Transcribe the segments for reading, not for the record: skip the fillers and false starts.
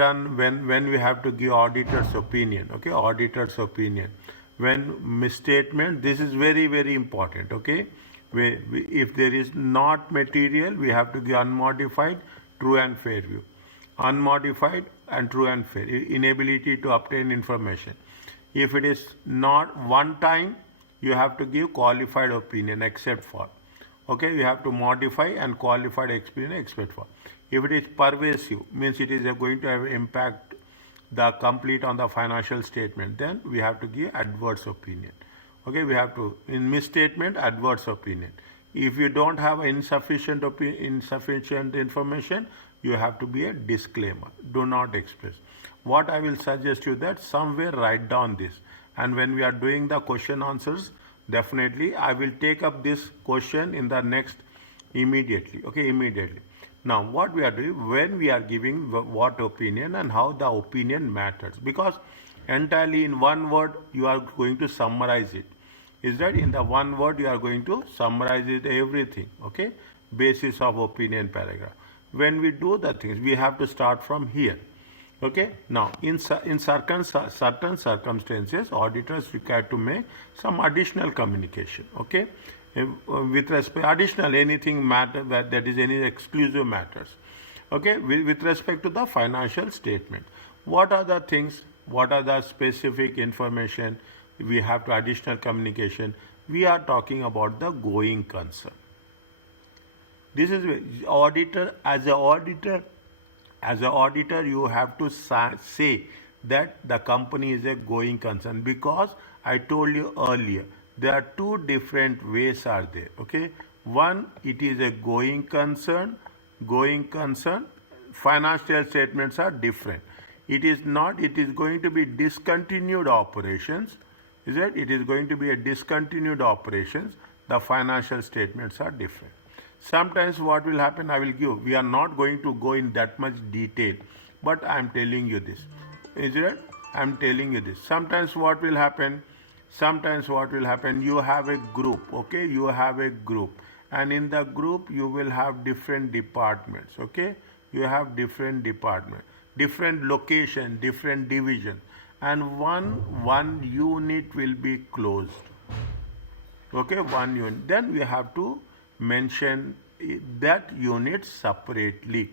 done when we have to give auditor's opinion. Okay, auditor's opinion. When misstatement, this is very, very important. Okay, if there is not material, we have to give unmodified, true and fair view. Unmodified and true and fair. Inability to obtain information. If it is not one time, you have to give qualified opinion except for. Okay, you have to modify and qualified opinion except for. If it is pervasive, means it is going to have impact the complete on the financial statement, then we have to give adverse opinion. Okay, we have to, in misstatement, adverse opinion. If you don't have insufficient information, you have to be a disclaimer. Do not express. What I will suggest you that somewhere write down this, and when we are doing the question answers, definitely I will take up this question in the next immediately. Okay, immediately. Now what we are doing, when we are giving what opinion and how the opinion matters, because entirely in one word you are going to summarize it. Is that in the one word you are going to summarize it everything. Okay, basis of opinion paragraph. When we do the things, we have to start from here. Okay, now in certain circumstances, auditors required to make some additional communication. Okay, with respect additional anything matter that is any exclusive matters. Okay, with respect to the financial statement, what are the things, what are the specific information we have to additional communication? We are talking about the going concern. This is auditor, as an auditor, you have to say that the company is a going concern, because I told you earlier there are two different ways are there. Okay, one, it is a going concern. Financial statements are different. It is not, it is going to be discontinued operations. Is it? It is going to be a discontinued operations. The financial statements are different. Sometimes what will happen, I will give, we are not going to go in that much detail, but I am telling you this. Is it? I am telling you this. Sometimes what will happen, you have a group. Okay, you have a group, and in the group you will have different departments. Okay, you have different departments, different location, different division, and one unit will be closed. Okay, one unit. Then we have to mention that unit separately.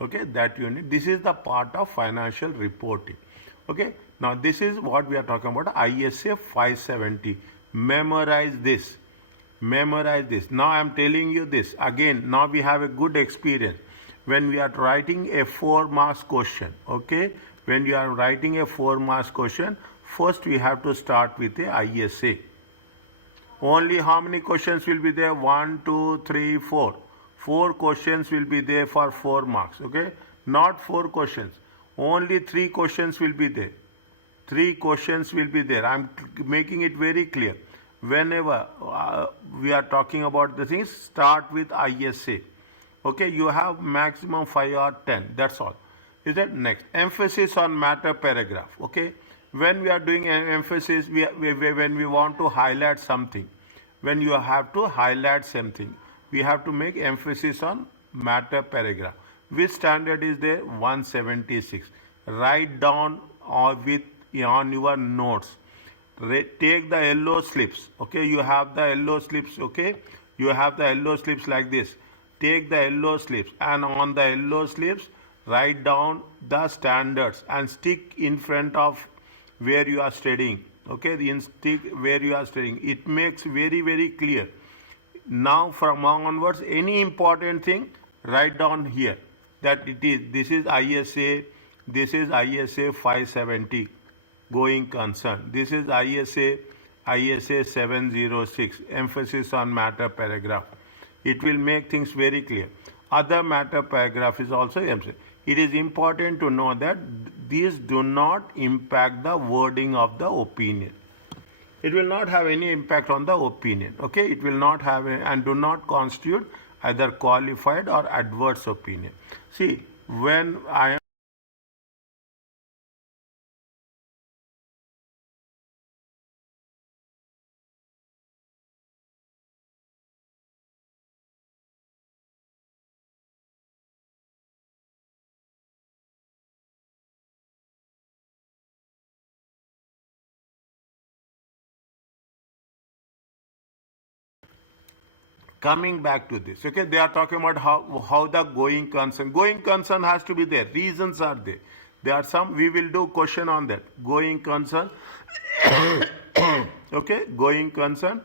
Okay, that unit. This is the part of financial reporting. Okay, now this is what we are talking about, ISA 570. Memorize this. Memorize this. Now I am telling you this again. Now we have a good experience. When we are writing a 4 marks question, okay, when you are writing a 4 marks question, first we have to start with a ISA. Only how many questions will be there? 1, 2, 3, 4. 4 questions will be there for 4 marks. Okay, not 4 questions. Only 3 questions will be there. 3 questions will be there. I am making it very clear. Whenever we are talking about the things, start with ISA. Okay, you have maximum 5 or 10. That's all. Is that next? Emphasis on matter paragraph. Okay, when we are doing an emphasis, when we want to highlight something, when you have to highlight something, we have to make emphasis on matter paragraph. Which standard is there? 176. Write down on your notes. Take the yellow slips. Okay, you have the yellow slips. Okay, you have the yellow slips like this. Take the yellow slips, and on the yellow slips, write down the standards and stick in front of where you are studying. Okay, stick where you are studying. It makes very, very clear. Now from onwards, any important thing, write down here that this is ISA 570, going concern. This is ISA 706, emphasis on matter paragraph. It will make things very clear. Other matter paragraph is also emphasis. It is important to know that these do not impact the wording of the opinion. It will not have any impact on the opinion. Okay, it will not have and do not constitute either qualified or adverse opinion. See, when I am Coming back to this, okay, they are talking about how the going concern has to be there. Reasons are there. There are some, we will do question on that. Going concern, okay, going concern,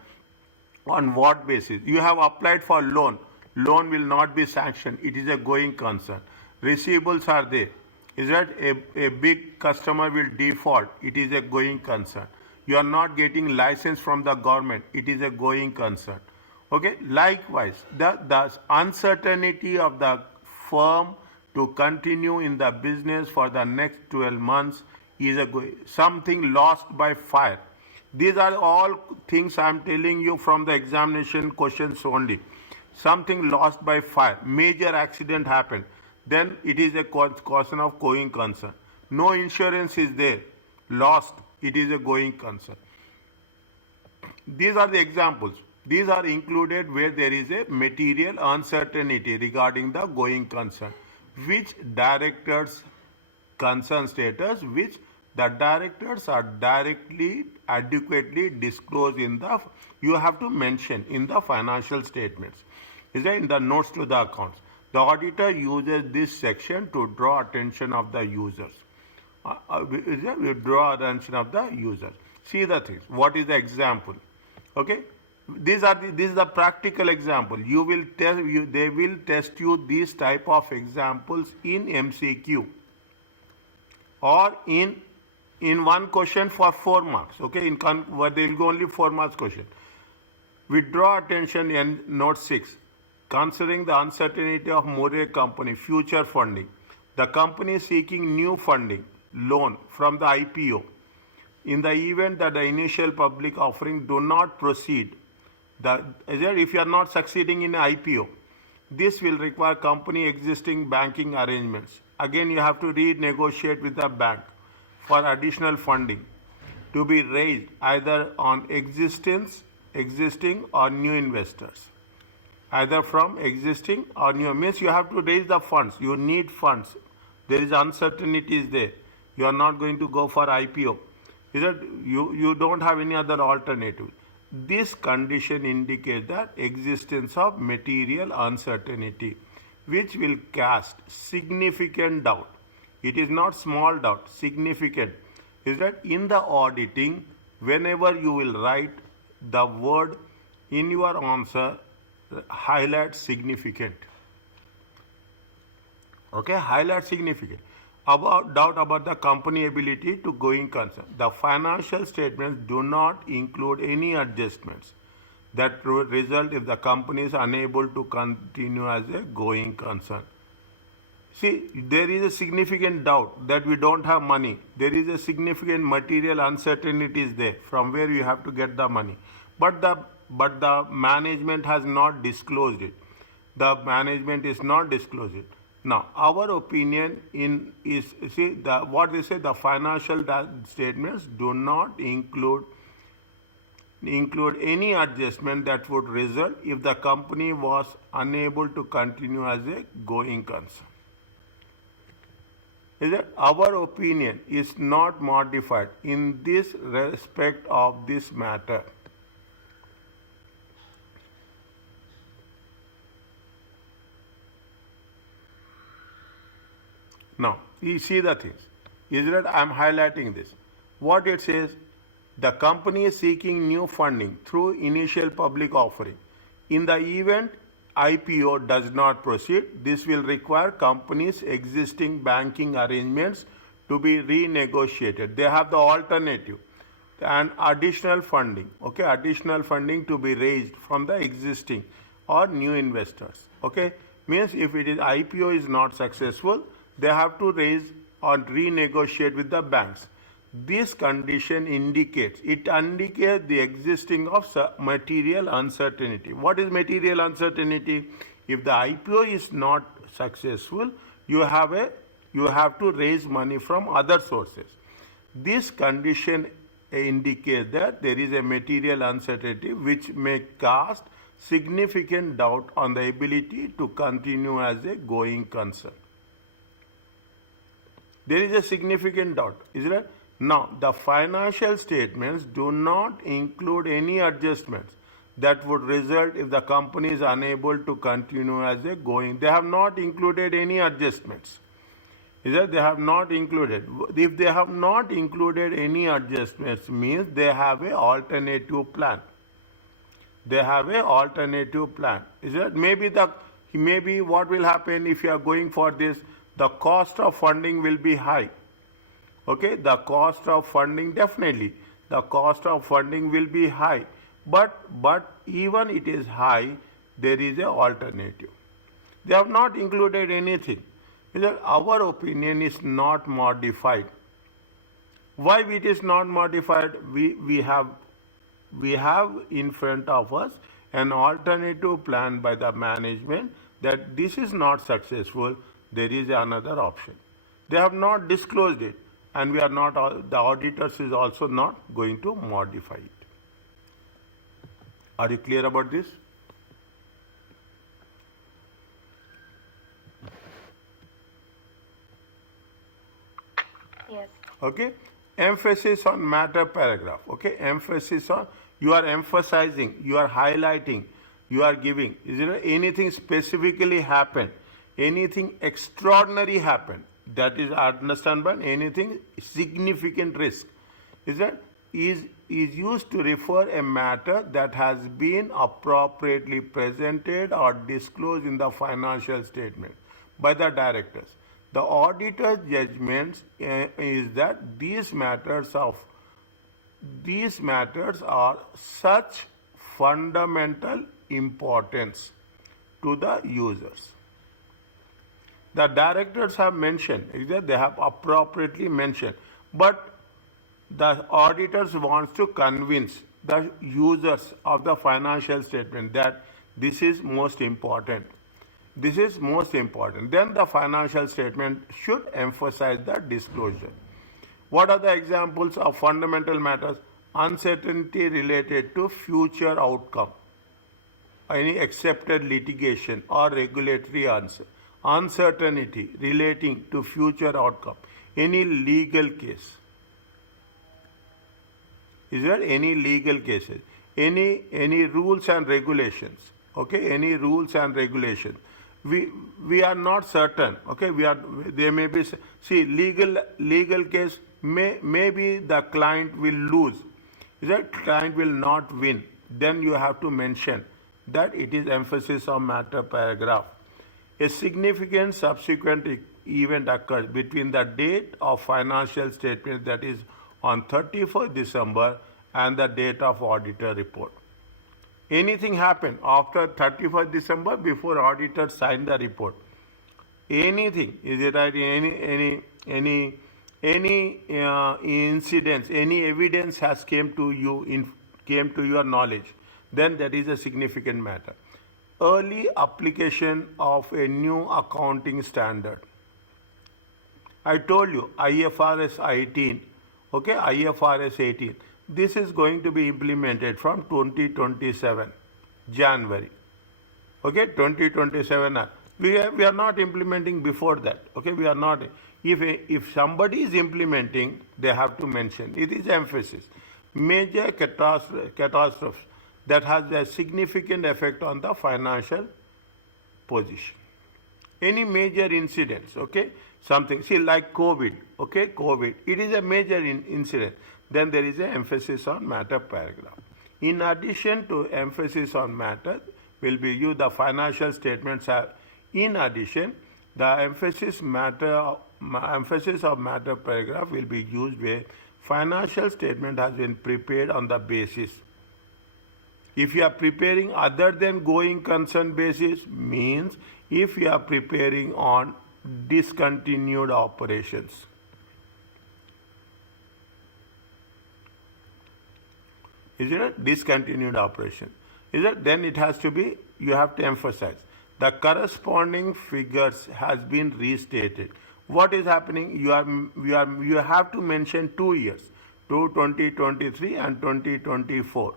on what basis? You have applied for loan. Loan will not be sanctioned. It is a going concern. Receivables are there. Is that a big customer will default? It is a going concern. You are not getting license from the government. It is a going concern. Okay. Likewise, the uncertainty of the firm to continue in the business for the next 12 months is something lost by fire. These are all things I am telling you from the examination questions only. Something lost by fire, major accident happened, then it is a question of going concern. No insurance is there, lost, it is a going concern. These are the examples. These are included where there is a material uncertainty regarding the going concern, which directors concern status, which the directors are directly, adequately disclosed in the, you have to mention in the financial statements, is there in the notes to the accounts. The auditor uses this section to draw attention of the users. We draw attention of the users. See the things. What is the example? Okay. This is the practical example. You will test you. They will test you these type of examples in MCQ or in one question for 4 marks. Okay. Where there will go only 4 marks question. We draw attention in note 6. Considering the uncertainty of Moore company future funding, the company is seeking new funding loan from the IPO. In the event that the initial public offering do not proceed, if you are not succeeding in IPO, this will require company existing banking arrangements. Again, you have to renegotiate with the bank for additional funding to be raised either on existing or new investors. Either from existing or new, means you have to raise the funds. You need funds. There is uncertainty is there. You are not going to go for IPO. Is that you don't have any other alternative. This condition indicates that existence of material uncertainty, which will cast significant doubt. It is not small doubt, significant. Is that in the auditing, whenever you will write the word in your answer, highlight significant. Okay, highlight significant. About doubt about the company ability to going concern. The financial statements do not include any adjustments that would result if the company is unable to continue as a going concern. See, there is a significant doubt that we don't have money. There is a significant material uncertainty is there from where you have to get the money. But the management has not disclosed it. The management is not disclosed it. Now, our opinion is what they say, the financial statements do not include any adjustment that would result if the company was unable to continue as a going concern. Is that our opinion is not modified in this respect of this matter. Now, you see the things. Is that I am highlighting this. What it says, the company is seeking new funding through initial public offering. In the event IPO does not proceed, this will require company's existing banking arrangements to be renegotiated. They have the alternative and additional funding. Okay, additional funding to be raised from the existing or new investors. Okay, means if it is IPO is not successful, they have to raise or renegotiate with the banks. This condition indicates the existing of material uncertainty. What is material uncertainty? If the IPO is not successful, you have to raise money from other sources. This condition indicates that there is a material uncertainty which may cast significant doubt on the ability to continue as a going concern. There is a significant doubt, isn't it? Now, the financial statements do not include any adjustments that would result if the company is unable to continue as a going. They have not included any adjustments. Is that they have not included. If they have not included any adjustments, means they have a alternative plan. They have a alternative plan. Is that maybe what will happen if you are going for this? The cost of funding will be high. Okay, the cost of funding, definitely the cost of funding will be high. But even it is high, there is an alternative. They have not included anything. Our opinion is not modified. Why it is not modified? We have in front of us an alternative plan by the management that this is not successful, there is another option. They have not disclosed it, and we are not, the auditors is also not going to modify it. Are you clear about this? Yes. Okay. Emphasis on matter paragraph. Okay. Emphasis on, you are emphasizing, you are highlighting, you are giving. Is there anything specifically happened? Anything extraordinary happened? That is understand by anything significant risk. Is used to refer a matter that has been appropriately presented or disclosed in the financial statement by the directors. The auditor's judgment is that these matters are such fundamental importance to the users. The directors have mentioned, they have appropriately mentioned, but the auditors wants to convince the users of the financial statement that this is most important. This is most important. Then the financial statement should emphasize the disclosure. What are the examples of fundamental matters? Uncertainty related to future outcome, any accepted litigation or regulatory answer. Uncertainty relating to future outcome, any legal case. Is there any legal cases? Any rules and regulations? Okay, any rules and regulations. We are not certain. Okay, there may be, see, legal case maybe the client will lose. Is that client will not win? Then you have to mention that it is emphasis on matter paragraph. A significant subsequent event occurs between the date of financial statement, that is on 31st December, and the date of auditor report. Anything happened after 31st December before auditor signed the report? Anything, is it right? Any incidents, any evidence has came to your knowledge, then that is a significant matter. Early application of a new accounting standard. I told you IFRS 18, okay, IFRS 18. This is going to be implemented from 2027, January. Okay, 2027. We are not implementing before that. Okay, we are not. If somebody is implementing, they have to mention. It is emphasis. Major catastrophes that has a significant effect on the financial position. Any major incidents, okay, something, see, like COVID, okay, COVID, it is a major incident. Then there is an emphasis on matter paragraph. In addition to emphasis on matter, will be used the financial statements have. In addition, the emphasis of matter paragraph will be used where financial statement has been prepared on the basis. If you are preparing other than going concern basis, means if you are preparing on discontinued operations. Is it a discontinued operation? Is it? Then it has to be, you have to emphasize. The corresponding figures has been restated. What is happening? You have to mention 2 years, 2023 and 2024.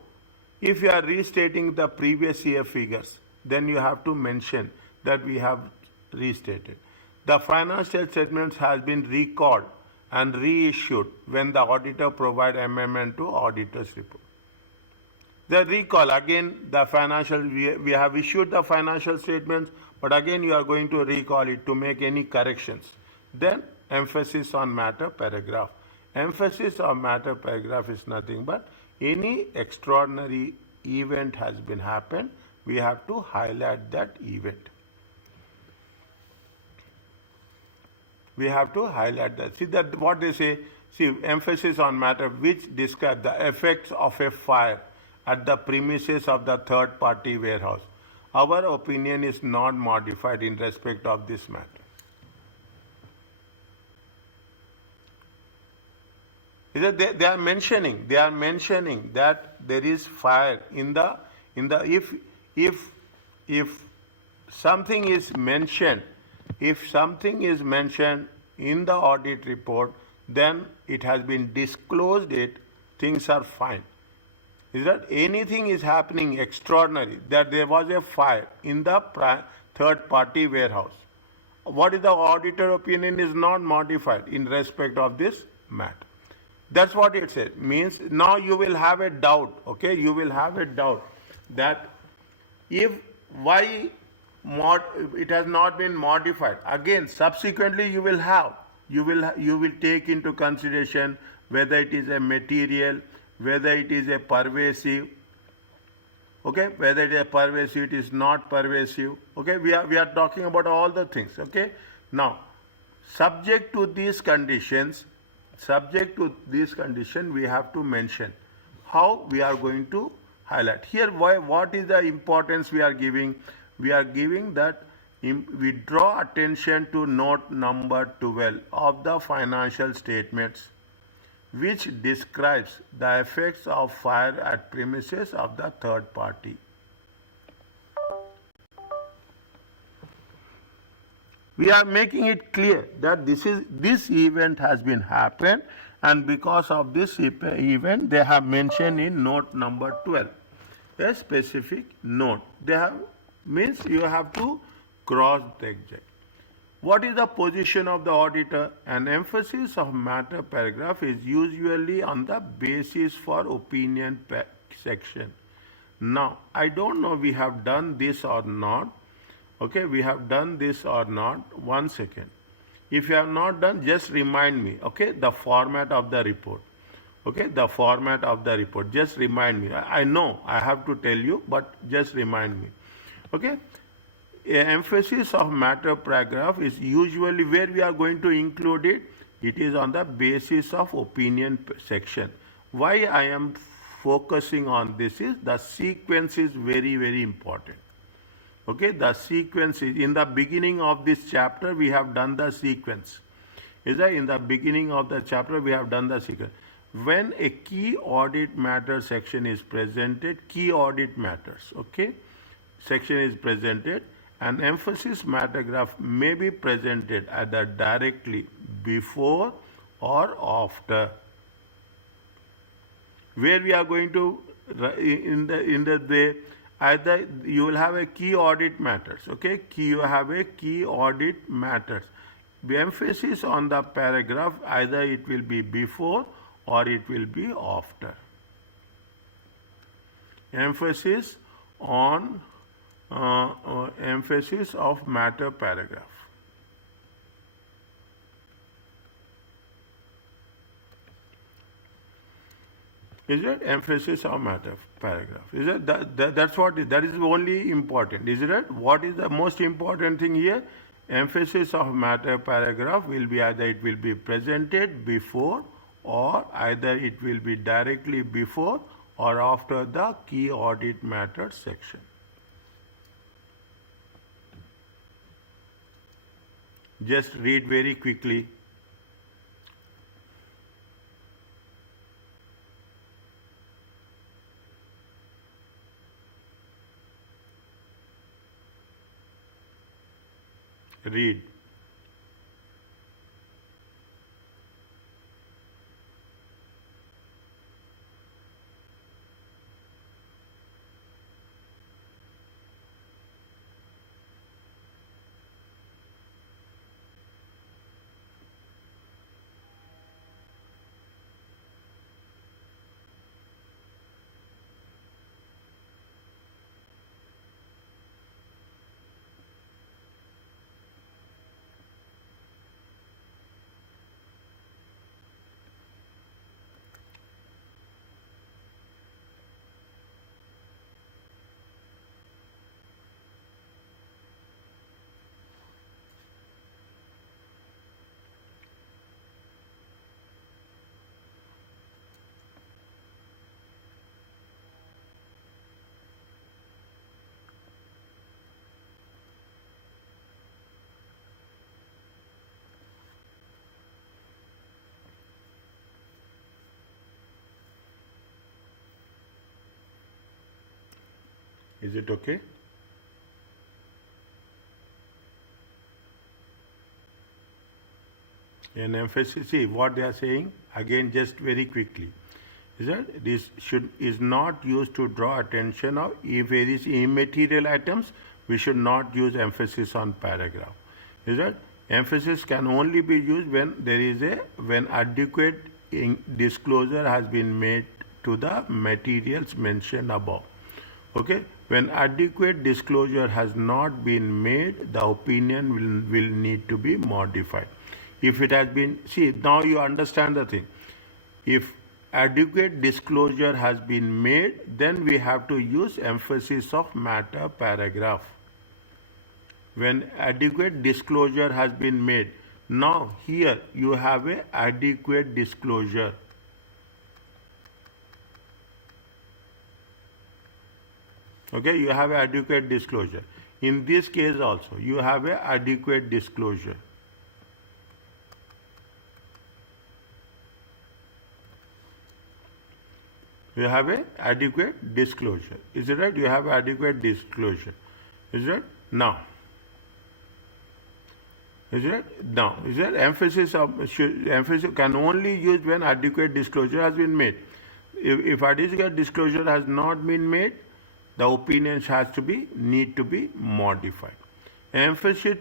If you are restating the previous year figures, then you have to mention that we have restated. The financial statements has been recalled and reissued when the auditor provide amendment to auditor's report. The recall, again, the financial, we have issued the financial statements, but again you are going to recall it to make any corrections. Then emphasis on matter paragraph. Emphasis on matter paragraph is nothing but any extraordinary event has been happened, we have to highlight that event. We have to highlight that. See that what they say, see emphasis on matter which describe the effects of a fire at the premises of the third party warehouse. Our opinion is not modified in respect of this matter. They are mentioning that there is fire in the if something is mentioned, if something is mentioned in the audit report, then it has been disclosed, things are fine. Is that anything is happening extraordinary, that there was a fire in the third party warehouse, what is the auditor opinion is not modified in respect of this matter. That's what it said. Means now you will have a doubt, okay? You will have a doubt that if why it has not been modified. Again, subsequently you will take into consideration whether it is a material, whether it is a pervasive, okay? Whether it is a pervasive, it is not pervasive, okay? We are talking about all the things, okay? Now, subject to these conditions, we have to mention how we are going to highlight. Here, what is the importance we are giving? We are giving that we draw attention to note number 12 of the financial statements, which describes the effects of fire at premises of the third party. We are making it clear that this event has been happened, and because of this event they have mentioned in note number 12 a specific note. They have means you have to cross the exec. What is the position of the auditor? An emphasis of matter paragraph is usually on the basis for opinion section. Now, I don't know we have done this or not. Okay, we have done this or not. 1 second. If you have not done, just remind me, okay, the format of the report. Okay, the format of the report. Just remind me. I know I have to tell you, but just remind me. Okay. Emphasis of matter paragraph is usually where we are going to include it. It is on the basis of opinion section. Why I am focusing on this is the sequence is very, very important. Okay, the sequence is in the beginning of this chapter we have done the sequence. Is that in the beginning of the chapter we have done the sequence. When a key audit matter section is presented, key audit matters, okay, section is presented, an emphasis matter graph may be presented either directly before or after. Where we are going to either you will have a key audit matters, okay? You have a key audit matters. The emphasis on the paragraph, either it will be before or it will be after. Emphasis on emphasis of matter paragraph. Is it emphasis of matter paragraph? Is it that's what that is only important? Is it? What is the most important thing here? Emphasis of matter paragraph will be either it will be presented before or either it will be directly before or after the key audit matter section. Just read very quickly. Read. Is it okay? An emphasis, see what they are saying again, just very quickly, is that this is not used to draw attention of if there is immaterial items. We should not use emphasis on paragraph. Is that emphasis can only be used when there is when adequate disclosure has been made to the materials mentioned above. Okay, when adequate disclosure has not been made, the opinion will need to be modified. If it has been, see, now you understand the thing. If adequate disclosure has been made, then we have to use emphasis of matter paragraph. When adequate disclosure has been made, now here you have a adequate disclosure. Okay, you have adequate disclosure. In this case also, you have a adequate disclosure. You have a adequate disclosure. Is it right? You have adequate disclosure. Is it? Now. Is it? Now. Is it? Emphasis can only use when adequate disclosure has been made. If adequate disclosure has not been made, the opinions need to be modified. Emphasis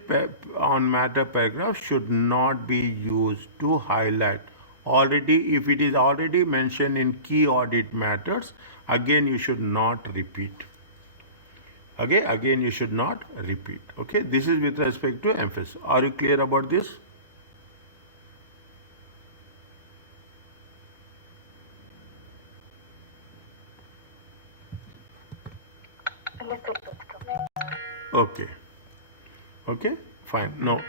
on matter paragraph should not be used to highlight. Already, if it is already mentioned in key audit matters, again you should not repeat. Okay, again you should not repeat. Okay, this is with respect to emphasis. Are you clear about this? Okay. Okay, fine. No,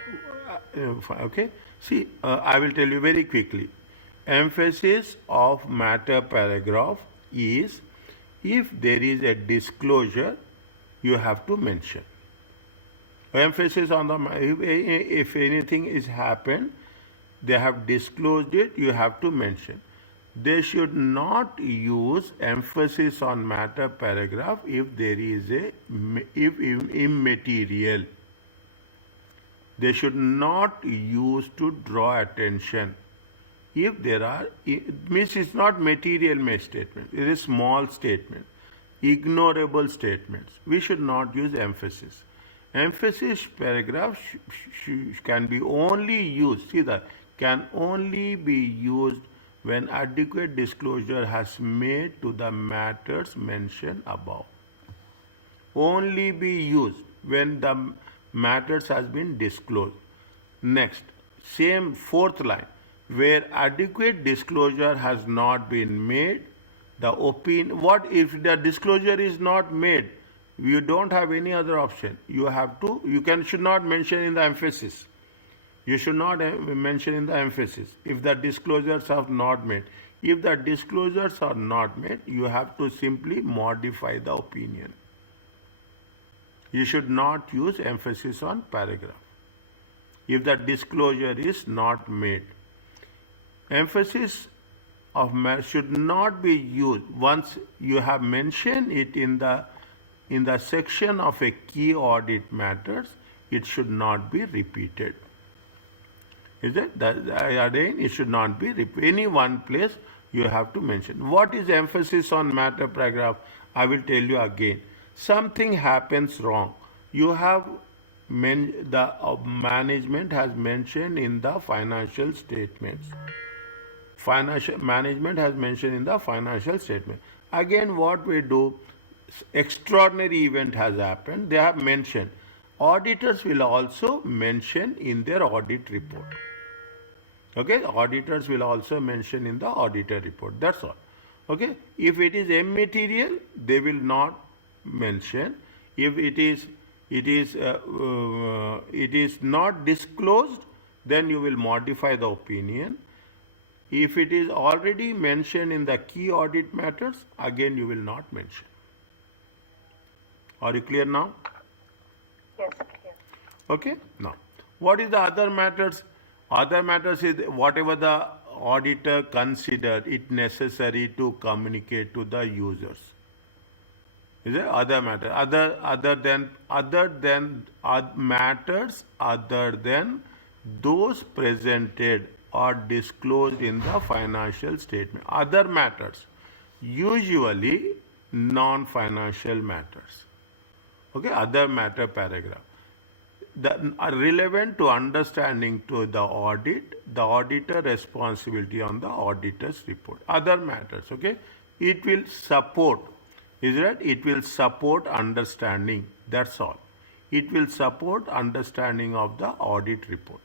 okay. See, I will tell you very quickly. Emphasis of matter paragraph is if there is a disclosure, you have to mention. Emphasis on the, if anything is happened, they have disclosed it, you have to mention. They should not use emphasis on matter paragraph if there is immaterial. They should not use to draw attention. If there are, it means it's not material statement, it is small statement, ignorable statements. We should not use emphasis. Emphasis paragraph can be only used, see that, can only be used when adequate disclosure has made to the matters mentioned above. Only be used when the matters has been disclosed. Next, same fourth line, where adequate disclosure has not been made, the opinion, what if the disclosure is not made? You don't have any other option. You have to, should not mention in the emphasis. You should not mention in the emphasis if the disclosures are not made. If the disclosures are not made, you have to simply modify the opinion. You should not use emphasis on paragraph if the disclosure is not made. Emphasis of should not be used once you have mentioned it in the section of a key audit matters. It should not be repeated. Is it? Again, it should not be repeated. Any one place you have to mention. What is emphasis on matter paragraph? I will tell you again. Something happens wrong. You have the management has mentioned in the financial statements. Financial management has mentioned in the financial statement. Again, what we do, extraordinary event has happened. They have mentioned. Auditors will also mention in their audit report. Okay, auditors will also mention in the auditor report. That's all. Okay, if it is immaterial, they will not mention. If it is not disclosed, then you will modify the opinion. If it is already mentioned in the key audit matters, again you will not mention. Are you clear now? Yes, clear. Okay, now what is the other matters? Other matters is whatever the auditor considered it necessary to communicate to the users. Is it other matter? Matters other than those presented or disclosed in the financial statement. Other matters, usually non-financial matters. Okay, other matter paragraph. The are relevant to understanding to the audit, the auditor responsibility on the auditor's report. Other matters, okay? It will support, is that it will support understanding, that's all. It will support understanding of the audit report.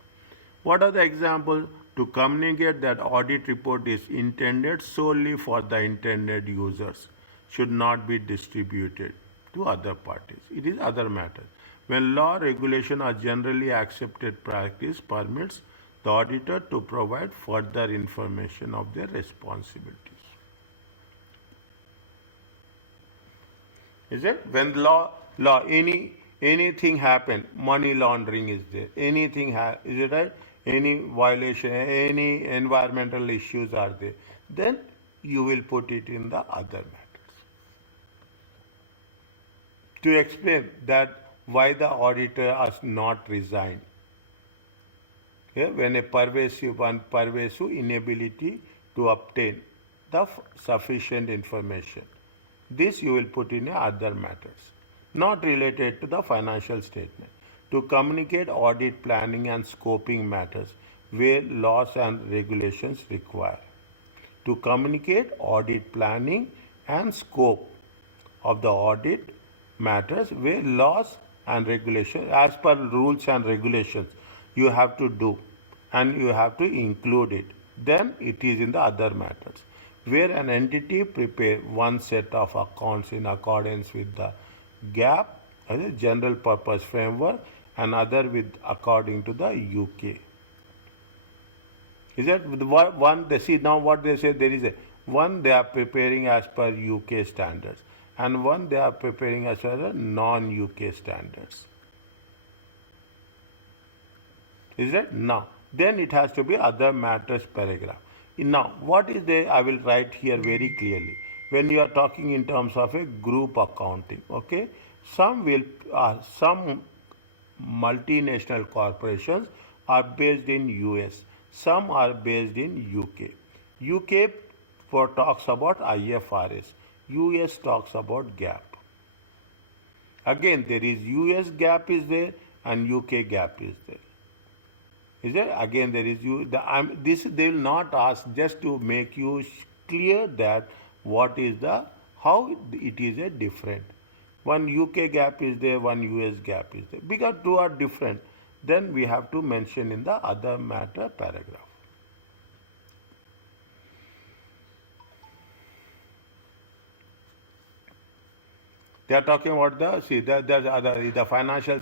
What are the examples? To communicate that audit report is intended solely for the intended users, should not be distributed to other parties. It is other matters. When law, regulation, or generally accepted practice permits the auditor to provide further information of their responsibilities. Is it? When anything happen, money laundering is there. Is it right? Any violation, any environmental issues are there. Then you will put it in the other matters. To explain that why the auditor has not resigned. Okay? When a pervasive inability to obtain the sufficient information. This you will put in other matters, not related to the financial statement. To communicate audit planning and scoping matters where laws and regulations require. To communicate audit planning and scope of the audit matters where laws and regulations, as per rules and regulations, you have to do and you have to include it. Then it is in the other matters. Where an entity prepare one set of accounts in accordance with the GAAP, general purpose framework, and other with according to the UK. Is that one? They see now what they say. There is a one they are preparing as per UK standards, and one they are preparing as per non-UK standards. Is that now? Then it has to be other matters paragraph. Now, what is there? I will write here very clearly. When you are talking in terms of a group accounting, okay, some multinational corporations are based in US, some are based in UK. UK talks about IFRS, US talks about GAAP. Again, there is US GAAP is there and UK GAAP is there. Is there? Again, there is this they will not ask, just to make you clear that what is how it is a different. One UK gap is there, one US gap is there. Because two are different, then we have to mention in the other matter paragraph. They are talking about the financial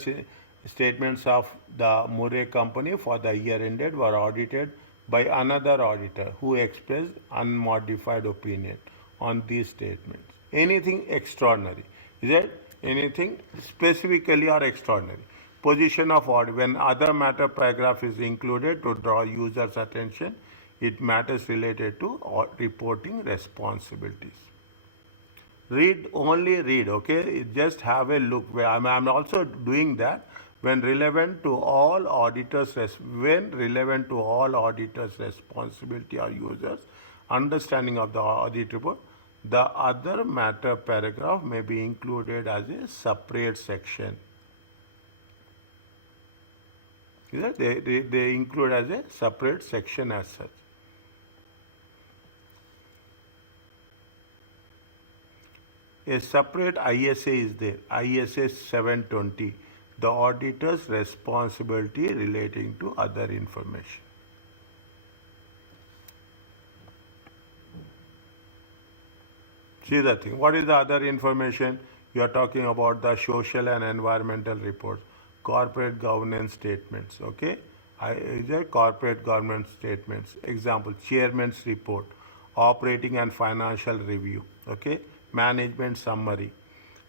statements of the Murray company for the year ended were audited by another auditor who expressed unmodified opinion on these statements. Anything extraordinary. Is it anything specifically or extraordinary? Position of audit. When other matter paragraph is included to draw users' attention, it matters related to reporting responsibilities. Only read, okay? Just have a look. I'm also doing that. When relevant to all auditors' responsibility or users, understanding of the audit report, the other matter paragraph may be included as a separate section. They include as a separate section as such. A separate ISA is there, ISA 720, the auditor's responsibility relating to other information. See the thing. What is the other information? You are talking about the social and environmental reports, corporate governance statements, okay? Corporate governance statements. Example, chairman's report, operating and financial review, okay? Management summary.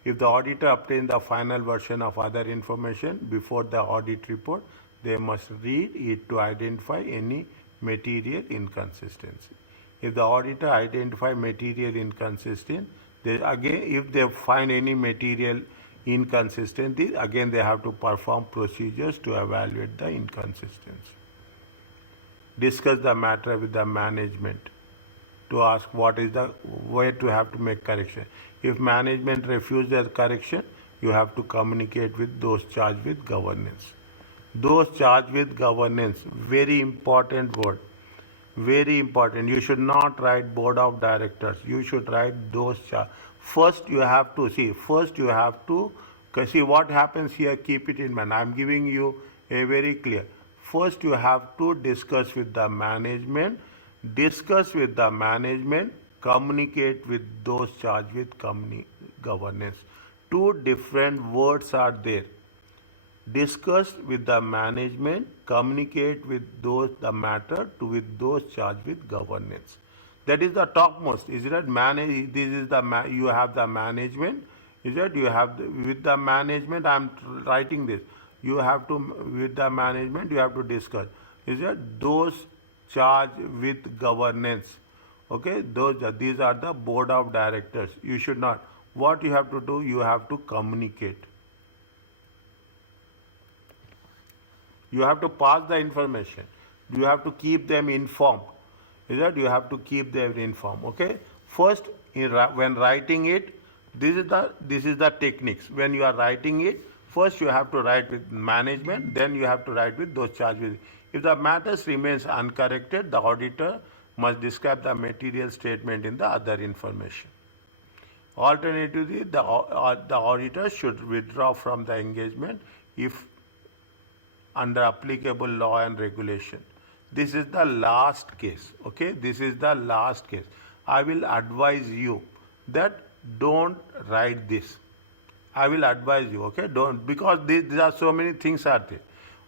If the auditor obtains the final version of other information before the audit report, they must read it to identify any material inconsistency. If the auditor identifies material inconsistency, Again, if they find any material inconsistency, again they have to perform procedures to evaluate the inconsistency. Discuss the matter with the management to ask what is the where to have to make correction. If management refuses the correction, you have to communicate with those charged with governance. Those charged with governance, very important word, very important. You should not write board of directors. You should write those charged. First you have to see. First you have to see what happens here. Keep it in mind. I am giving you a very clear. First you have to discuss with the management. Discuss with the management. Communicate with those charged with governance. Two different words are there. Discuss with the management, communicate with those the matter to with those charged with governance. That is the topmost. Is it manage? This is the you have the management. Is it you have with the management? I am writing this. You have to with the management. You have to discuss. Is it those charged with governance? Okay, these are the board of directors. You should not. What you have to do? You have to communicate. You have to pass the information. You have to keep them informed. Is that you have to keep them informed. Okay. First, when writing it, this is the techniques. When you are writing it, first you have to write with management. Then you have to write with those charged with. If the matters remains uncorrected, the auditor must describe the material statement in the other information. Alternatively, the auditor should withdraw from the engagement if under applicable law and regulation. This is the last case. Okay, this is the last case. I will advise you that don't write this. I will advise you. Okay, don't, because there are so many things are there.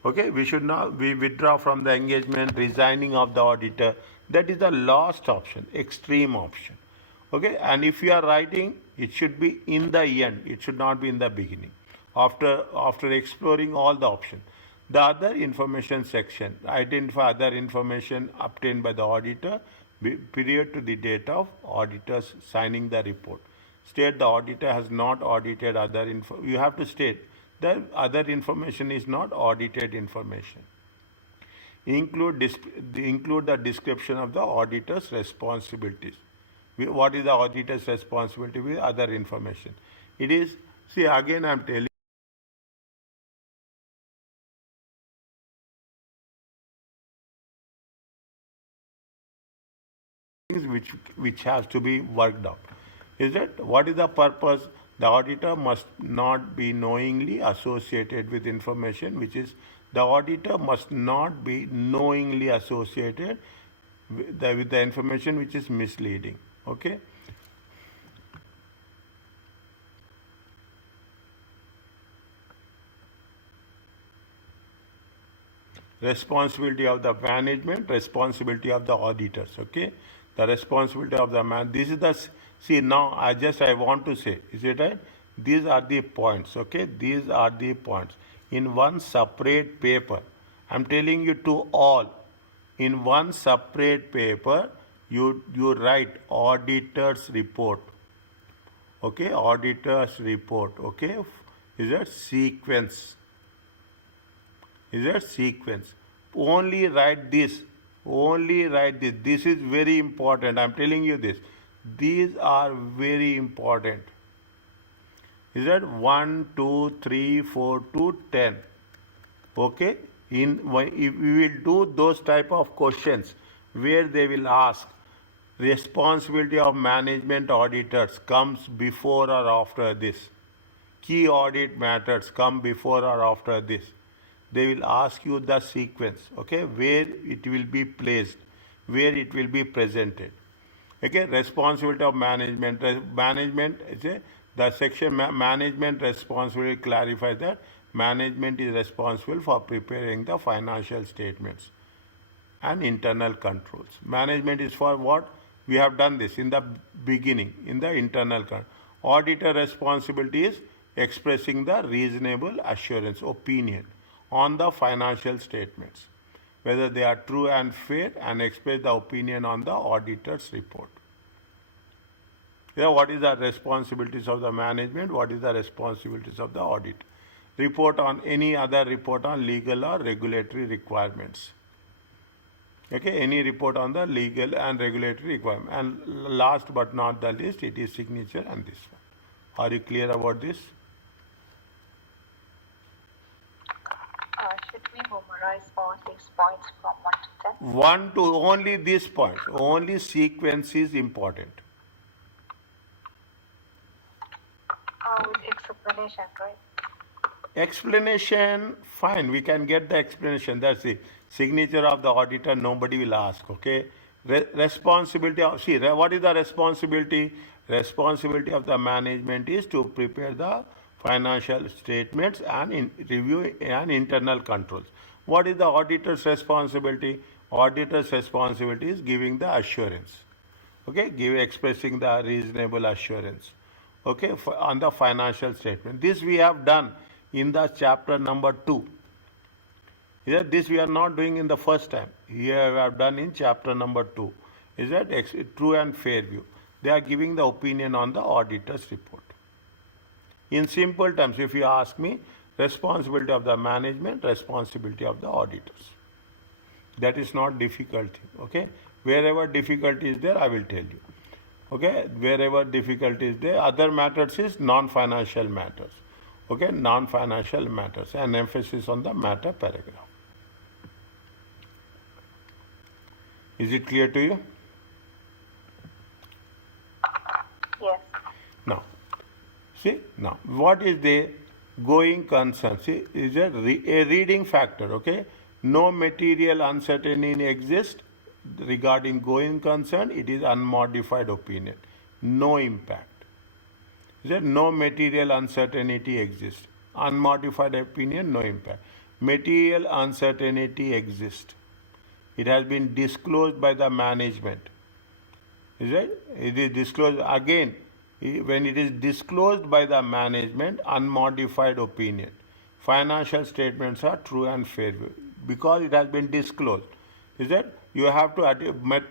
Okay, we should not withdraw from the engagement, resigning of the auditor. That is the last option, extreme option. Okay, and if you are writing, it should be in the end. It should not be in the beginning. After exploring all the options. The other information section, identify other information obtained by the auditor period to the date of auditor's signing the report. State the auditor has not audited other info. You have to state that other information is not audited information. Include the description of the auditor's responsibilities. What is the auditor's responsibility with other information? It is, see again I am telling which has to be worked out. Is it? What is the purpose? The auditor must not be knowingly associated with information which is, the auditor must not be knowingly associated with the information which is misleading. Okay? Responsibility of the management, responsibility of the auditors. Okay? The responsibility of the man. This is the, see now I want to say, is it right? These are the points. Okay? These are the points. In one separate paper, I'm telling you to all, in one separate paper, you write auditor's report. Okay? Auditor's report. Okay? Is that sequence? Is that sequence? Only write this. Only write this. This is very important. I'm telling you this. These are very important. Is that 1, 2, 3, 4 to 10? Okay? We will do those type of questions where they will ask responsibility of management auditors comes before or after this. Key audit matters come before or after this. They will ask you the sequence, okay, where it will be placed, where it will be presented. Okay, responsibility of management. Management, the section management responsibility clarifies that management is responsible for preparing the financial statements and internal controls. Management is for what? We have done this in the beginning, in the internal control. Auditor responsibility is expressing the reasonable assurance, opinion on the financial statements, whether they are true and fair, and express the opinion on the auditor's report. What is the responsibilities of the management? What is the responsibilities of the audit? Report on any other report on legal or regulatory requirements. Okay, any report on the legal and regulatory requirement. And last but not the least, it is signature and this one. Are you clear about this? Should we memorize all these points from 1 to 10? 1 to only these points. Only sequence is important. With explanation, right? Explanation, fine, we can get the explanation. That's the signature of the auditor, nobody will ask, okay? Responsibility of, see, what is the responsibility? Responsibility of the management is to prepare the financial statements and review and internal controls. What is the auditor's responsibility? Auditor's responsibility is giving the assurance, okay? Expressing the reasonable assurance, okay, on the financial statement. This we have done in the chapter number 2. This we are not doing in the first time. Here we have done in chapter number 2. Is that true and fair view? They are giving the opinion on the auditor's report. In simple terms, if you ask me, responsibility of the management, responsibility of the auditors. That is not difficult, okay? Wherever difficulty is there, I will tell you. Okay, wherever difficulty is there, other matters is non-financial matters. Okay, non-financial matters, and emphasis on the matter paragraph. Is it clear to you? Yes. Now, see, now, what is the going concern? See, is a reading factor, okay? No material uncertainty exists regarding going concern. It is unmodified opinion. No impact. Is that no material uncertainty exists? Unmodified opinion, no impact. Material uncertainty exists. It has been disclosed by the management. Is it? It is disclosed again. When it is disclosed by the management, unmodified opinion. Financial statements are true and fair because it has been disclosed. Is that? You have to add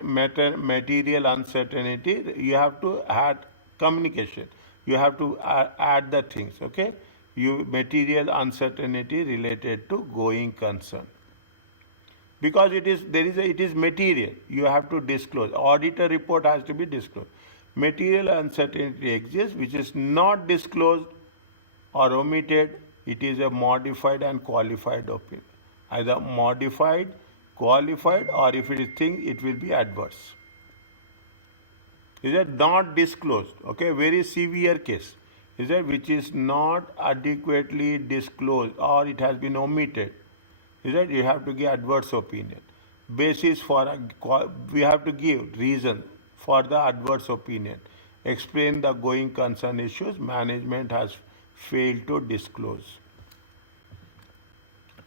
material uncertainty. You have to add communication. You have to add the things, okay? Material uncertainty related to going concern. Because it is material. You have to disclose. Auditor report has to be disclosed. Material uncertainty exists, which is not disclosed or omitted. It is a modified and qualified opinion. Either modified, qualified, or if it is thing, it will be adverse. Is that not disclosed? Okay, very severe case. Is that which is not adequately disclosed or it has been omitted? Is that you have to give adverse opinion. Basis for we have to give reason for the adverse opinion. Explain the going concern issues management has failed to disclose.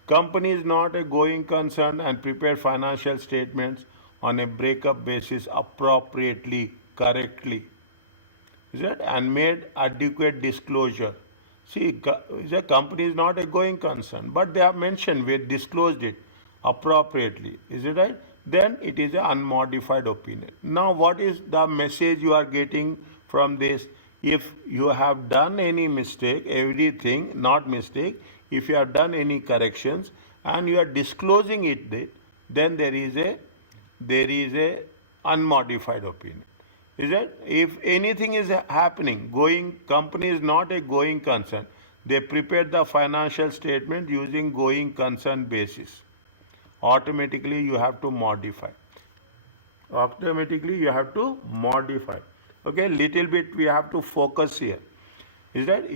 Company is not a going concern and prepare financial statements on a breakup basis appropriately, correctly. Is that? And made adequate disclosure. See, the company is not a going concern, but they have mentioned, we disclosed it appropriately. Is it right? Then it is an unmodified opinion. Now, what is the message you are getting from this? If you have done any mistake, everything, not mistake, if you have done any corrections and you are disclosing it, then there is a unmodified opinion. Is that? If anything is happening, company is not a going concern. They prepared the financial statement using going concern basis. Automatically you have to modify. Automatically you have to modify. Okay, little bit we have to focus here. Is that?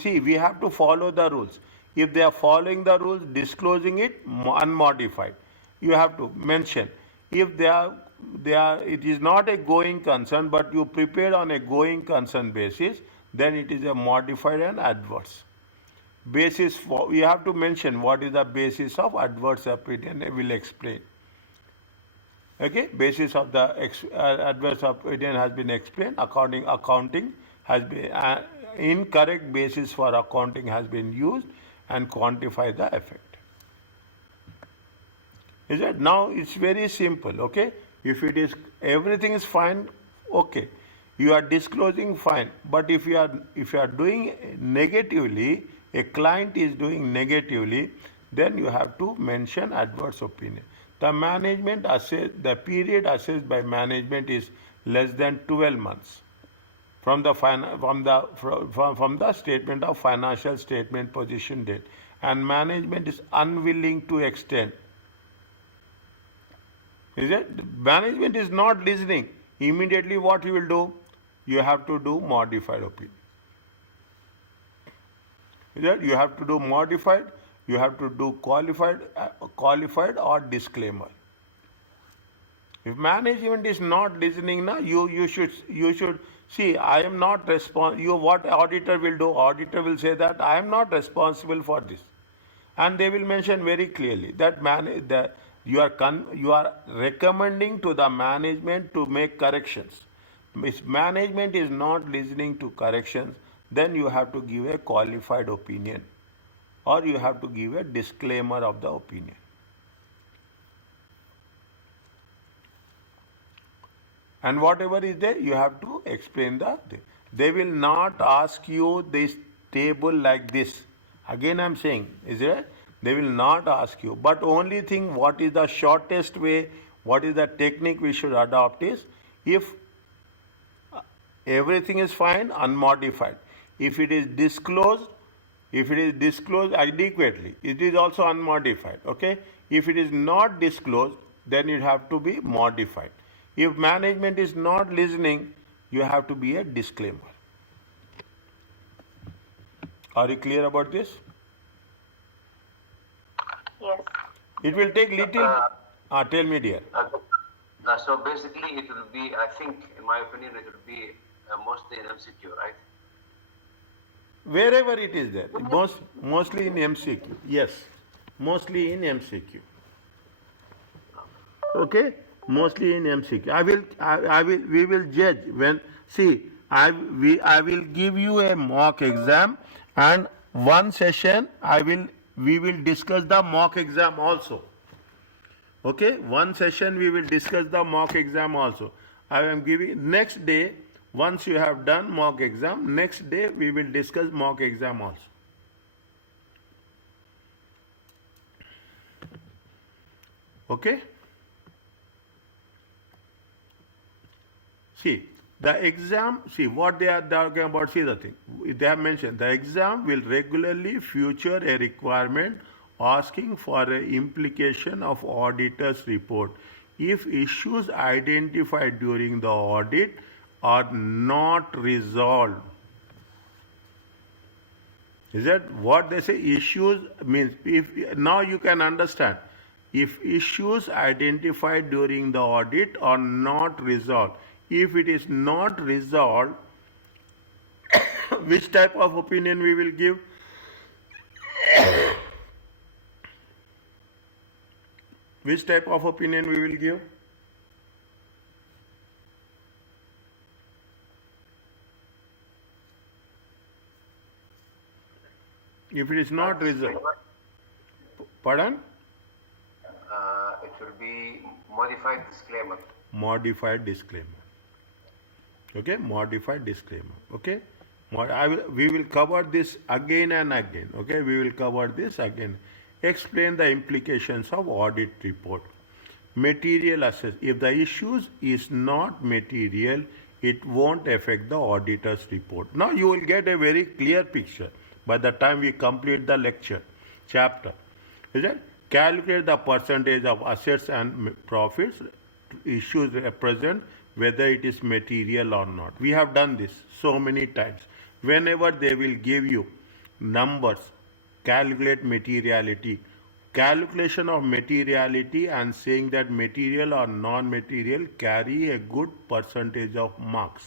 See, we have to follow the rules. If they are following the rules, disclosing it unmodified, you have to mention. If it is not a going concern, but you prepared on a going concern basis, then it is a modified and adverse. Basis for, we have to mention what is the basis of adverse opinion. I will explain. Okay, basis of the adverse opinion has been explained. Accounting has been incorrect basis for accounting has been used and quantify the effect. Is it? Now it's very simple. Okay, if it is everything is fine, okay. You are disclosing, fine. But if you are doing negatively, a client is doing negatively, then you have to mention adverse opinion. The period assessed by management is less than 12 months from the statement of financial statement position date, and management is unwilling to extend. Is it? Management is not listening. Immediately what you will do? You have to do modified opinion. Is it? You have to do modified, you have to do qualified or disclaimer. If management is not listening now, you should see, I am not responsible. What auditor will do? Auditor will say that I am not responsible for this. And they will mention very clearly that you are recommending to the management to make corrections. If management is not listening to corrections, then you have to give a qualified opinion, or you have to give a disclaimer of the opinion. And whatever is there, you have to explain they will not ask you this table like this. Again I am saying, is it? They will not ask you. But only thing, what is the shortest way, what is the technique we should adopt is, if everything is fine, unmodified. If it is disclosed adequately, it is also unmodified. Okay? If it is not disclosed, then it have to be modified. If management is not listening, you have to be a disclaimer. Are you clear about this? Yes. It will take little. Tell me, dear. So basically, it will be, I think, in my opinion, it will be mostly in MCQ, right? Wherever it is there, mostly in MCQ. Yes, mostly in MCQ. Okay, mostly in MCQ. We will judge when. See, I will give you a mock exam, and one session we will discuss the mock exam also. Okay, one session we will discuss the mock exam also. I am giving next day. Once you have done mock exam, next day we will discuss mock exam also. Okay? See, the exam, see what they are talking about, see the thing. They have mentioned the exam will regularly feature a requirement asking for an implication of auditor's report if issues identified during the audit are not resolved. Is that what they say? Issues means, if now you can understand, if issues identified during the audit are not resolved, if it is not resolved, which type of opinion we will give? Which type of opinion we will give? If it is not resolved, pardon? It will be modified disclaimer. Modified disclaimer. Okay, modified disclaimer. Okay, we will cover this again and again. Okay, we will cover this again. Explain the implications of audit report. Material assess. If the issues is not material, it won't affect the auditor's report. Now you will get a very clear picture by the time we complete the chapter. Is it? Calculate the percentage of assets and profits issues represent, whether it is material or not. We have done this so many times. Whenever they will give you numbers, calculate materiality. Calculation of materiality and saying that material or non-material carry a good percentage of marks.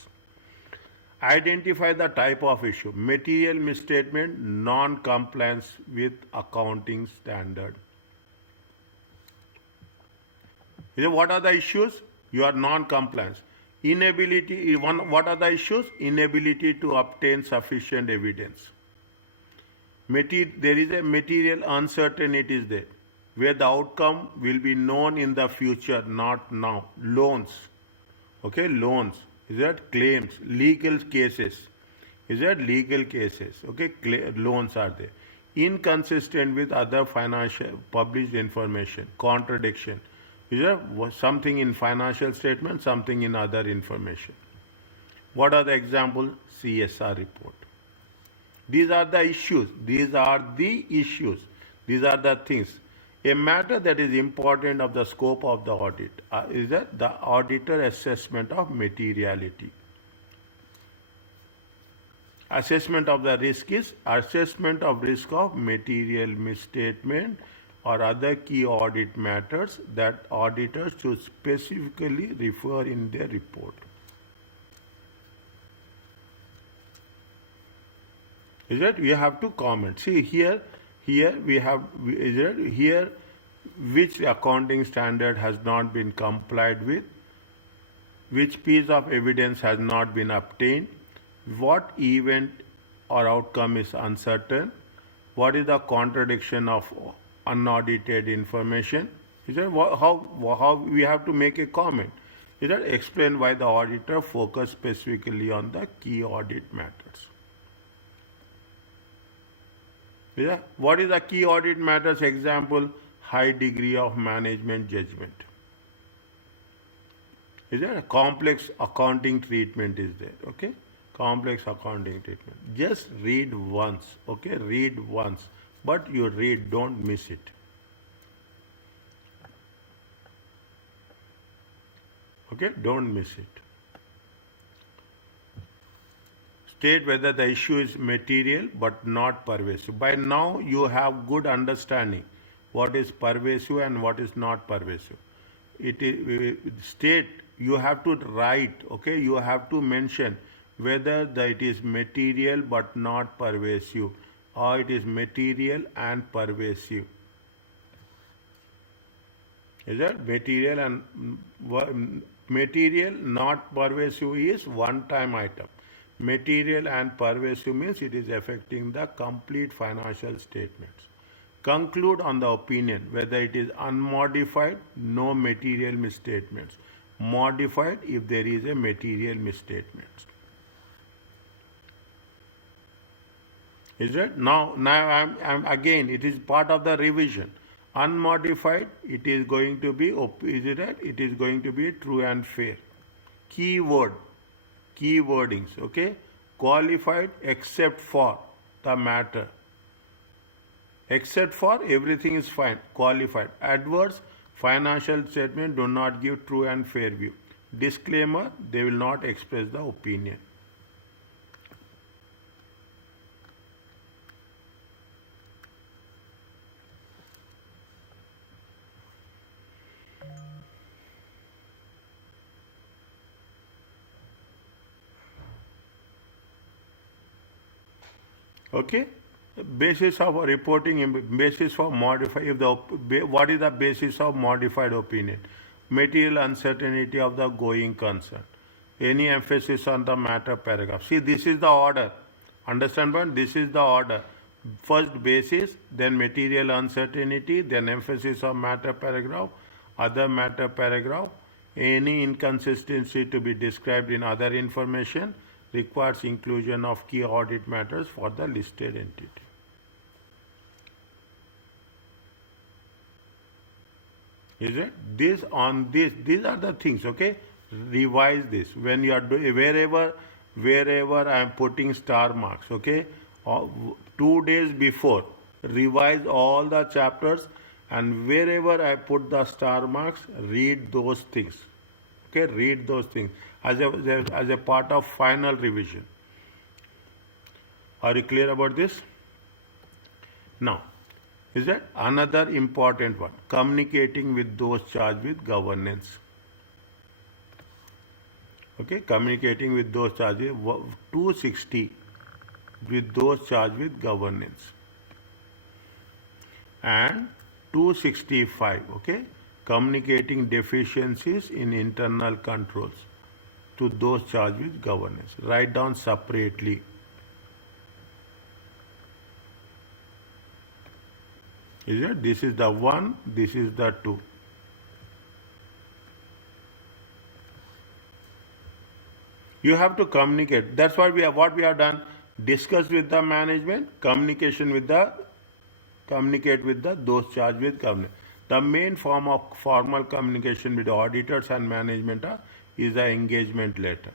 Identify the type of issue. Material misstatement, non-compliance with accounting standard. What are the issues? Your non-compliance. Inability, what are the issues? Inability to obtain sufficient evidence. There is a material uncertainty is there, where the outcome will be known in the future, not now. Loans. Okay, loans. Is that claims, legal cases? Is that legal cases? Okay, loans are there. Inconsistent with other financial published information, contradiction. Is there something in financial statement, something in other information? What are the examples? CSR report. These are the issues. These are the issues. These are the things. A matter that is important of the scope of the audit is that the auditor assessment of materiality. Assessment of the risk is assessment of risk of material misstatement or other key audit matters that auditors should specifically refer in their report. Is that we have to comment? See here we have is it here which accounting standard has not been complied with, which piece of evidence has not been obtained, what event or outcome is uncertain, what is the contradiction of unaudited information. Is that how we have to make a comment? Is that explain why the auditor focus specifically on the key audit matters. Yeah. What is the key audit matters? Example, high degree of management judgment. Is there a complex accounting treatment is there? Okay. Complex accounting treatment. Just read once. Okay. Read once. But you read, don't miss it. Okay. Don't miss it. State whether the issue is material but not pervasive. By now you have good understanding what is pervasive and what is not pervasive. It is state, you have to write, okay, you have to mention whether it is material but not pervasive or it is material and pervasive. Is that material and material not pervasive is one-time item. Material and pervasive means it is affecting the complete financial statements. Conclude on the opinion whether it is unmodified, no material misstatements. Modified if there is a material misstatements. Is it? Now I'm again, it is part of the revision. Unmodified, it is going to be, is it right? It is going to be true and fair. Keyword. Key wordings, okay? Qualified except for the matter. Except for everything is fine. Qualified. Adverse financial statement do not give true and fair view. Disclaimer, they will not express the opinion. Okay, basis of reporting, basis for modify. If the what is the basis of modified opinion? Material uncertainty of the going concern. Any emphasis on the matter paragraph. See, this is the order. Understand what? This is the order. First basis, then material uncertainty, then emphasis of matter paragraph, other matter paragraph. Any inconsistency to be described in other information requires inclusion of key audit matters for the listed entity. Is it? These are the things, okay? Revise this. When you are doing, wherever I am putting star marks, okay? 2 days before, revise all the chapters and wherever I put the star marks, read those things. Okay, read those things as a part of final revision. Are you clear about this? Now, is that another important one? Communicating with those charged with governance. Okay, communicating with those charged with 260 with those charged with governance. And 265, okay, communicating deficiencies in internal controls to those charged with governance. Write down separately. Is it? This is the 1, this is the 2. You have to communicate. That's what we have done. Discuss with the management, communicate with those charged with governance. The main form of formal communication with the auditors and management is the engagement letter.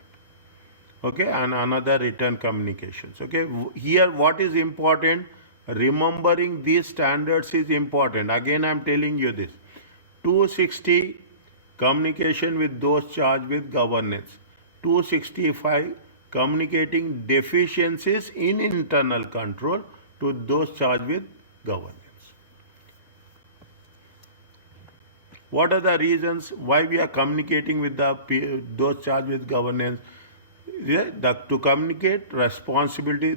Okay, and another written communications. Okay, here what is important? Remembering these standards is important. Again, I am telling you this. 260, communication with those charged with governance. 265, communicating deficiencies in internal control to those charged with governance. What are the reasons why we are communicating with those charged with governance? To communicate responsibility,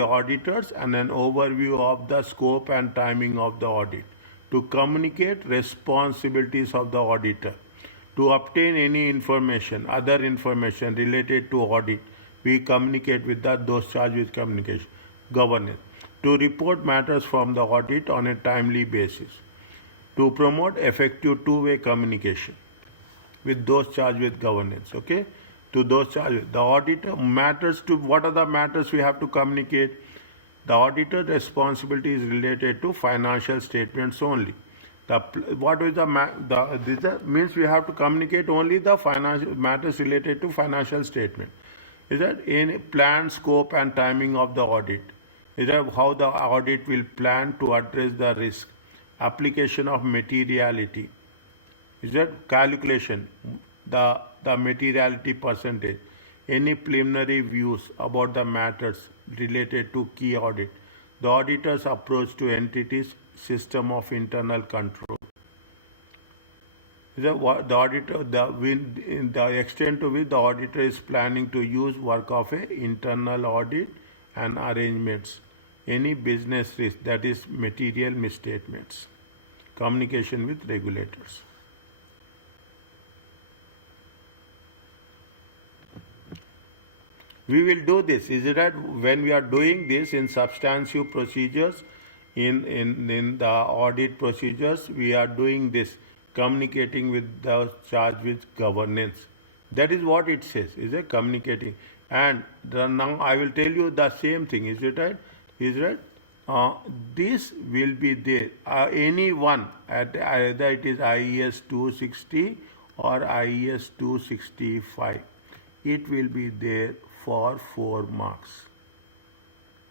auditors and an overview of the scope and timing of the audit. To communicate responsibilities of the auditor. To obtain any information, other information related to audit, we communicate with those charged with governance. To report matters from the audit on a timely basis. To promote effective two-way communication with those charged with governance. Okay, to those charged with the auditor matters. To what are the matters we have to communicate? The auditor responsibility is related to financial statements only. Means we have to communicate only the financial matters related to financial statement. Is that in plan, scope and timing of the audit? Is that how the audit will plan to address the risk? Application of materiality. Is that calculation, the materiality percentage? Any preliminary views about the matters related to key audit? The auditor's approach to entities, system of internal control. The auditor, the extent to which the auditor is planning to use work of a internal audit and arrangements. Any business risk, that is material misstatements. Communication with regulators. We will do this. Is it that when we are doing this in substantive procedures, in the audit procedures, we are doing this, communicating with the charged with governance. That is what it says, is it communicating. And now I will tell you the same thing, is it right? Is it right? This will be there. Any one, either it is IES 260 or IES 265. It will be there for 4 marks.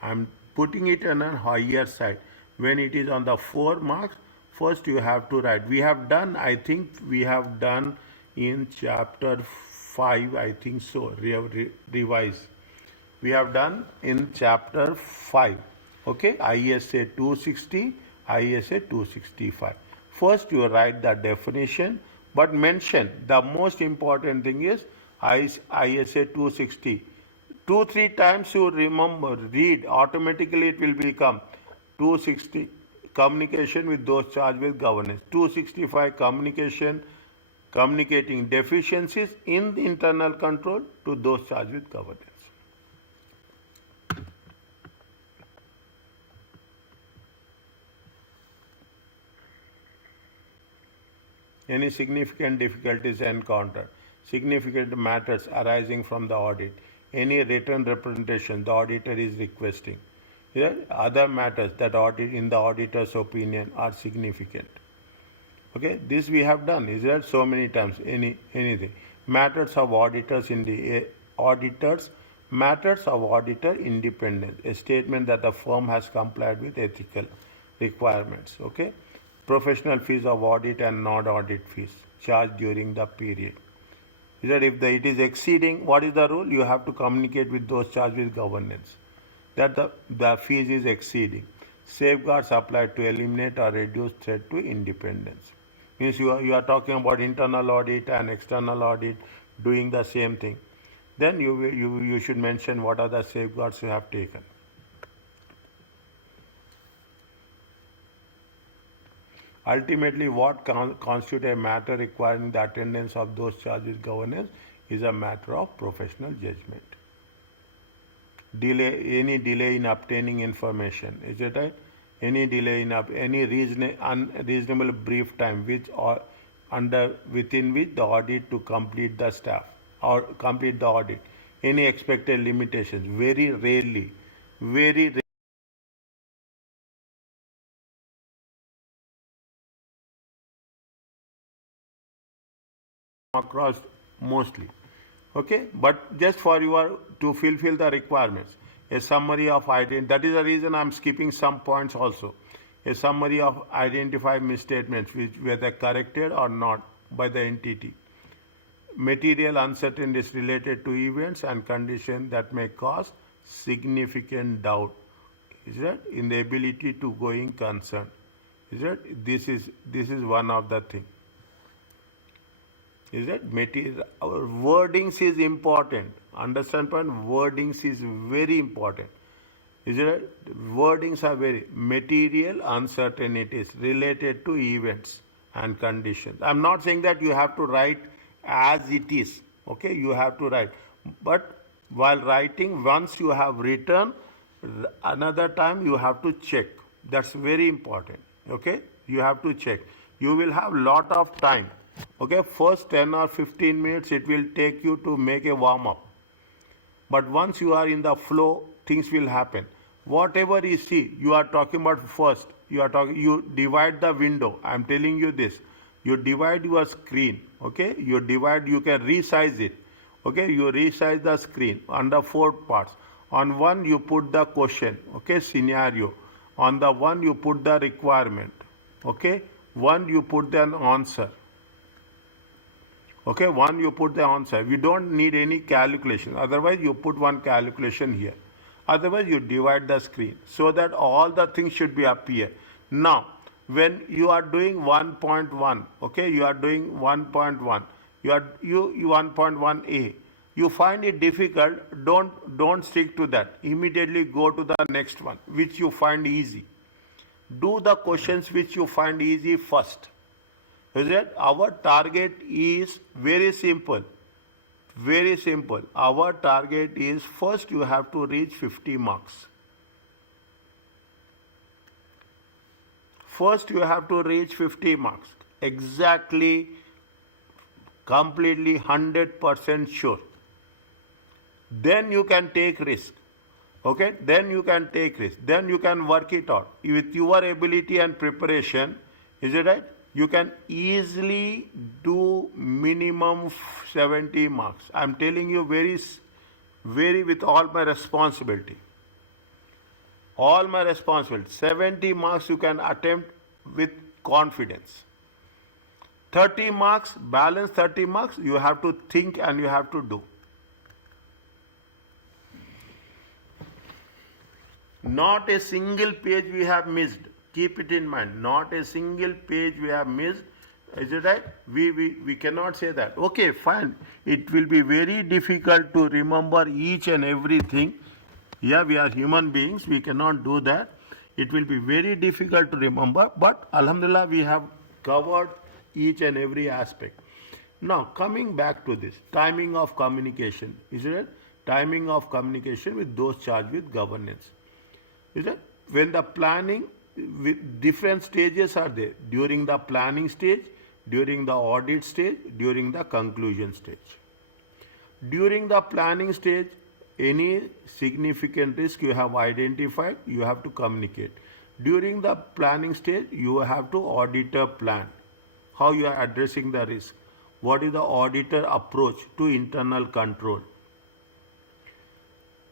I am putting it on a higher side. When it is on the 4 marks, first you have to write. We have done, I think we have done in chapter 5, I think so, revise. We have done in chapter 5. Okay, ISA 260, ISA 265. First you write the definition, but mention the most important thing is ISA 260. 2-3 times you remember, read, automatically it will become 260, communication with those charged with governance. 265, communicating deficiencies in the internal control to those charged with governance. Any significant difficulties encountered, significant matters arising from the audit, any written representation the auditor is requesting. Other matters that in the auditor's opinion are significant. Okay, this we have done. Is there so many times? Anything. Matters of auditors matters of auditor independence. A statement that the firm has complied with ethical requirements. Okay. Professional fees of audit and non-audit fees charged during the period. Is that if it is exceeding, what is the rule? You have to communicate with those charged with governance that the fees is exceeding. Safeguards applied to eliminate or reduce threat to independence. Means you are talking about internal audit and external audit doing the same thing. Then you should mention what are the safeguards you have taken. Ultimately, what constitutes a matter requiring the attendance of those charged with governance is a matter of professional judgment. Any delay in obtaining information, is it right? Any delay in any unreasonable brief time within which the audit to complete the staff. or complete the audit. Any expected limitations? Very rarely, very rarely across mostly. Okay, but just for your to fulfill the requirements, a summary of identity. That is the reason I'm skipping some points also. A summary of identified misstatements which whether corrected or not by the entity. Material uncertainties related to events and conditions that may cause significant doubt. Is that in the ability to going concern? Is that this is one of the thing. Is that material? Our wordings is important. Understand point? Wordings is very important. Is it? Wordings are very material uncertainties related to events and conditions. I'm not saying that you have to write as it is. Okay, you have to write. But while writing, once you have written, another time you have to check. That's very important. Okay, you have to check. You will have lot of time. Okay, first 10 or 15 minutes it will take you to make a warm up. But once you are in the flow, things will happen. Whatever you see, you are talking about first. You divide the window. I am telling you this. You divide your screen. Okay, you can resize it. Okay, you resize the screen under 4 parts. On one you put the question. Okay, scenario. On the one you put the requirement. Okay, one you put the answer. Okay, one you put the answer. We don't need any calculation. Otherwise, you put one calculation here. Otherwise, you divide the screen so that all the things should be appear. Now, when you are doing 1.1, okay, you are doing 1.1. You 1.1a. You find it difficult. Don't stick to that. Immediately go to the next one, which you find easy. Do the questions which you find easy first. Is it? Our target is very simple. Very simple. Our target is first you have to reach 50 marks. First you have to reach 50 marks. Exactly, completely 100% sure. Then you can take risk. Okay? Then you can take risk. Then you can work it out. With your ability and preparation, is it right? You can easily do minimum 70 marks. I'm telling you very with all my responsibility. All my responsibility. 70 marks you can attempt with confidence. 30 marks, balance 30 marks, you have to think and you have to do. Not a single page we have missed. Keep it in mind. Not a single page we have missed. Is it right? We cannot say that. Okay, fine. It will be very difficult to remember each and everything. Yeah, we are human beings. We cannot do that. It will be very difficult to remember. But Alhamdulillah, we have covered each and every aspect. Now, coming back to this. Timing of communication. Is it? Timing of communication with those charged with governance. Is it? When the planning, with different stages are there. During the planning stage, during the audit stage, during the conclusion stage. During the planning stage, any significant risk you have identified, you have to communicate. During the planning stage, you have to audit a plan. How you are addressing the risk. What is the auditor approach to internal control?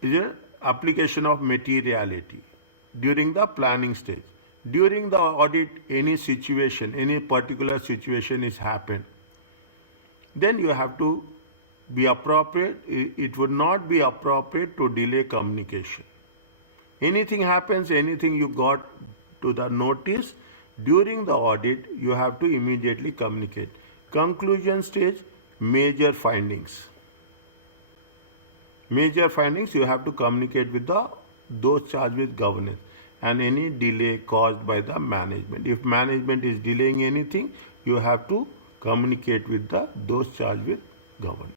Is it application of materiality during the planning stage? During the audit, any situation, any particular situation is happened, then you have to be appropriate. It would not be appropriate to delay communication. Anything happens, anything you got to the notice, during the audit, you have to immediately communicate. Conclusion stage, major findings. Major findings, you have to communicate with those charged with governance. And any delay caused by the management. If management is delaying anything, you have to communicate with those charged with governance.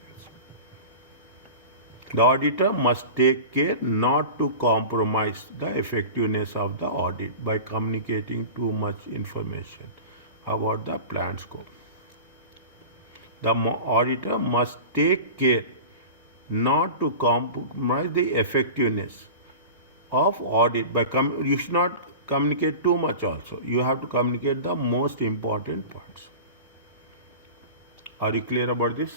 The auditor must take care not to compromise the effectiveness of the audit by communicating too much information about the plan scope. the auditor must take care not to compromise the effectiveness of audit by you should not communicate too much also. You have to communicate the most important parts. Are you clear about this?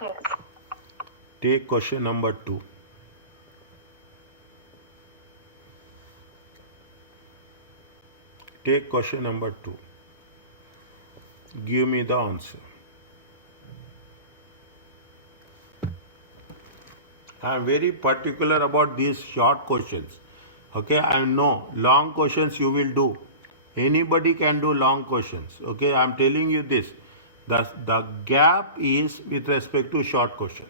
Yes. Take question number 2. Take question number 2. Give me the answer. I am very particular about these short questions. Okay, I know long questions you will do. Anybody can do long questions. Okay, I am telling you this. The gap is with respect to short questions.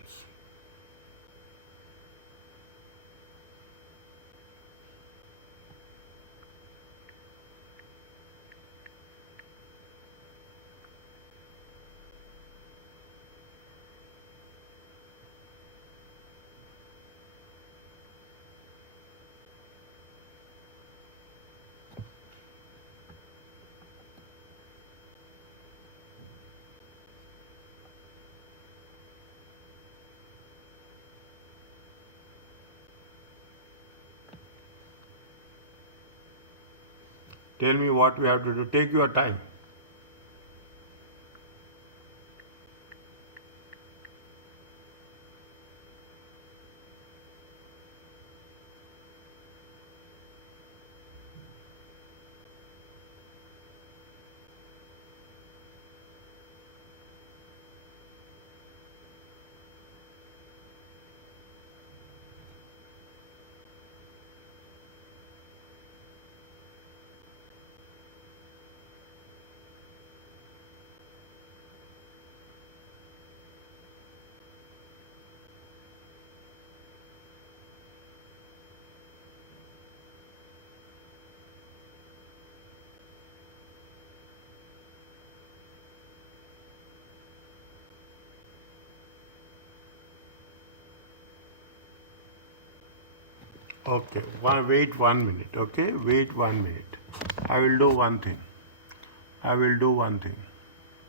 Tell me what we have to do. Take your time. Okay, wait 1 minute. Okay, wait 1 minute. I will do one thing.